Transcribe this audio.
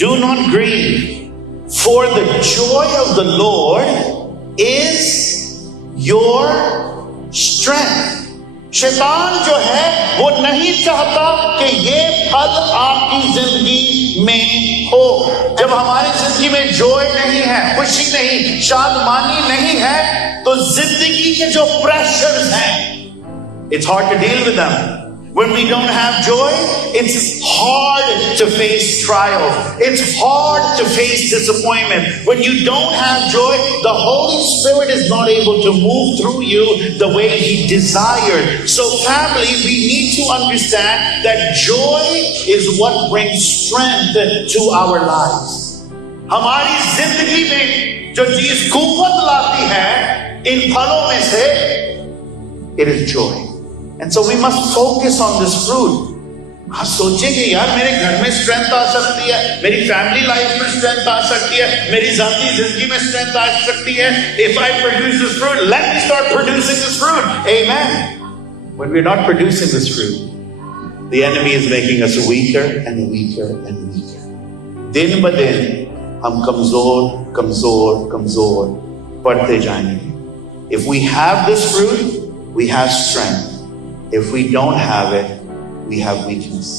Do not grieve, for the joy of the Lord is your strength. शैतान जो है वो नहीं चाहता कि ये फल आपकी जिंदगी में हो। जब हमारी जिंदगी में जॉय नहीं है, खुशी नहीं, शादमानी नहीं है, तो जिंदगी के जो प्रेशर्स हैं, it's hard to deal with them. When we don't have joy, it's hard to face trials. It's hard to face disappointment. When you don't have joy, the Holy Spirit is not able to move through you the way He desired. So family, we need to understand that joy is what brings strength to our lives. हमारी जिंदगी में जो चीज कुव्वत लाती है इन फलों में से, it is joy. And so we must focus on this fruit. हाँ सोचेंगे यार मेरे घर में स्ट्रेंथ आ सकती है, मेरी फैमिली लाइफ में स्ट्रेंथ आ सकती है, मेरी जाती जिंदगी में स्ट्रेंथ आ सकती है. If I produce this fruit, let me start producing this fruit. Amen. When we're not producing this fruit, the enemy is making us weaker and weaker and weaker. दिन ब दिन हम कमजोर कमजोर कमजोर पड़ते जाएंगे. If we have this fruit, we have strength. If we don't have it, we have weakness.